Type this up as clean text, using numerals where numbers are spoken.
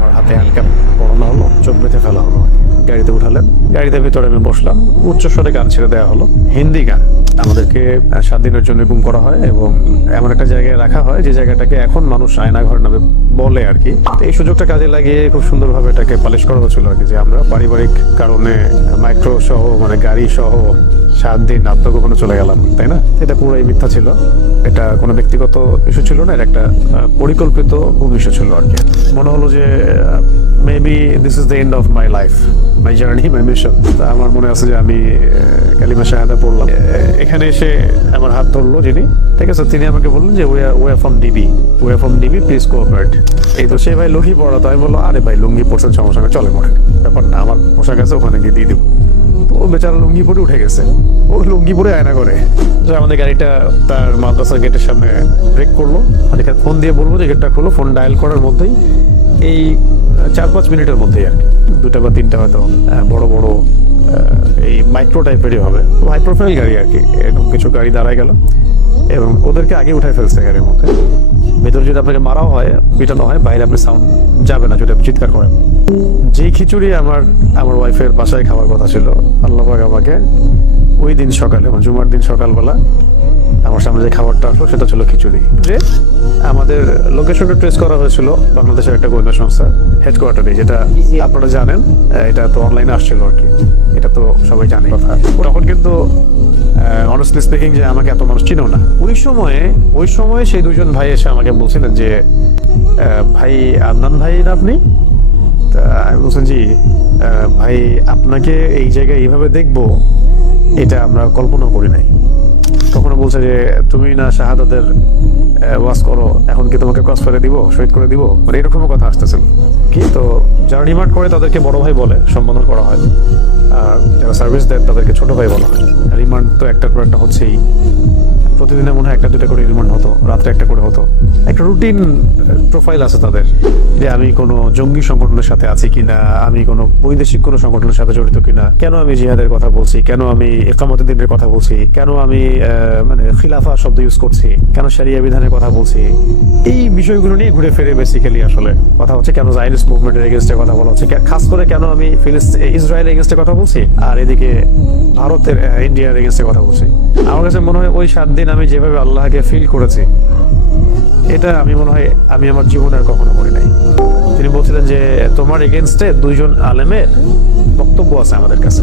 আমার হাতে হ্যান্ডকাপ পরানো হলো, চোখ বেঁধে ফেলা হলো, গাড়িতে উঠালেন, গাড়িতে ভিতরে আমি বসলাম, উচ্চস্বরে গান ছেড়ে দেওয়া হলো, হিন্দি গান। আমাদেরকে 7 দিনের জন্য গুম করা হয় এবং এমন একটা জায়গায় রাখা হয় যে জায়গাটাকে এখন মানুষ আয়নাঘর নামে বলে আর কি। তো এই সুযোগটা কাজে লাগিয়ে খুব সুন্দরভাবে এটাকে পালিশ করা হচ্ছিল আর কি, যে আমরা পারিবারিক কারণে মাইক্রো সহ মানে গাড়ি সহ 7 দিন আত্মগোপনে চলে গেলাম, তাই না? এটা পুরোই মিথ্যা ছিল, এটা কোনো ব্যক্তিগত ইস্যু ছিল না, এটা একটা পরিকল্পিত গুম ইস্যু ছিল আর কি। মনে হলো যে maybe this is the end of my life, my journey, my mission. আমার মনে আছে যে আমি কালিমা শাহাদা পড়লাম, এখানে এসে আমার হাত ধরলো যিনি, ঠিক আছে, তিনি আমাকে বললেন যে we are from DB, please cooperate. এই তো সে ভাই লুঙ্গি পড়া, তো আমি বললো আরে ভাই লুঙ্গি পড়ছেন সমস্যা নেই, চলে মনে ব্যাপার না, আমার পোশাক আছে ওখানে গিয়ে দিয়ে দেবো। তো ও বেচারা লুঙ্গি পরে উঠে গেছে, ও লুঙ্গি পরে আয়না করে যে আমাদের গাড়িটা তার মাদ্রাসার গেটের সামনে ব্রেক করলো, আর এখানে ফোন দিয়ে বলবো যে গেটটা খুললো, ফোন ডায়াল করার মধ্যেই এই 4-5 মিনিটের মধ্যেই আর কি 2টা বা 3টা হয়তো বড় বড় এই মাইক্রো টাইপেরই হবে, হাই প্রোফাইল গাড়ি আর কি, এরকম কিছু গাড়ি দাঁড়ায় গেল এবং ওদেরকে আগে উঠাই ফেলছে গাড়ির মধ্যে। ভেতরে যদি আপনাকে মারাও হয়, পিটানো হয়, বাইরে আপনি সাউন্ড যাবে না যদি আপনি চিৎকার করেন। যে খিচুড়ি আমার ওয়াইফের বাসায় খাওয়ার কথা ছিল, আল্লাহ পাক আমাকে ওই দিন সকালে মানে জুমার দিন সকালবেলা আমার সামনে যে খাবারটা আসলো সেটা ছিল খিচুড়ি। যে আমাদের লোকেশনটা ট্রেস করা হয়েছিল বাংলাদেশের একটা গোয়েন্দা সংস্থা হেডকোয়ার্টারে, যেটা আপনারা জানেন, এটা তো অনলাইনে আসছিল আর কি, এটা তো সবাই জানে কথা। তখন কিন্তু অনেস্টলি স্পিকিং যে আমাকে এত মানুষ চিনেও না। ওই সময়ে সেই দুজন ভাই এসে আমাকে বলছিলেন যে ভাই আদনান ভাই না আপনি? তা আমি বলছেন জি ভাই, আপনাকে এই জায়গায় এইভাবে দেখবো এটা আমরা কল্পনা করি নাই। কখনো বলছে যে তুমি না শাহাদাতের ওয়াজ করো, এখন কি তোমাকে ক্রস ফেলে দিব, শহীদ করে দিব, মানে এরকমও কথা আসতেছিল কি। তো যারা রিমান্ড করে তাদেরকে বড় ভাই বলে সম্বোধন করা হয়, আর যারা সার্ভিস দেয় তাদেরকে ছোট ভাই বলা হয়। রিমান্ড তো একটার পর একটা হচ্ছেই, প্রতিদিনে মনে হয় 1-2টা করে রিমান্ড হতো, রাত্রে একটা করে হতো। একটা রুটিন প্রোফাইল আছে তাদের, যে আমি কোনো জঙ্গি সংগঠনের সাথে আছি কিনা, আমি কোনো বৈদেশিক কোনো সংগঠনের সাথে জড়িত কিনা, কেন আমি জিহাদের কথা বলছি, কেন আমি ইকামতের দিনের কথা বলছি, কেন আমি মানে খিলাফা শব্দ ইউজ করছি, কেন শরিয়া বিধানের কথা বলছি, এই বিষয়গুলো নিয়ে ঘুরে ফিরে বেসিক্যালি আসলে কথা হচ্ছে। কেন জায়নিস্ট মুভমেন্টের এগেনস্টে কথা বলা হচ্ছে, খাস করে কেন আমি ইসরায়েলের এগেনস্টে কথা বলছি, আর এদিকে ভারতের ইন্ডিয়ার এগেনস্টে কথা বলছি। আমার কাছে মনে হয় ওই 7 দিন আমি যেভাবে আল্লাহকে ফিল করেছি, এটা আমি মনে হয় আমি আমার জীবনে আর কখনো করি নাই। তিনি বলছিলেন যে তোমার এগেনস্টে 2জন আলেমের বক্তব্য আছে আমাদের কাছে।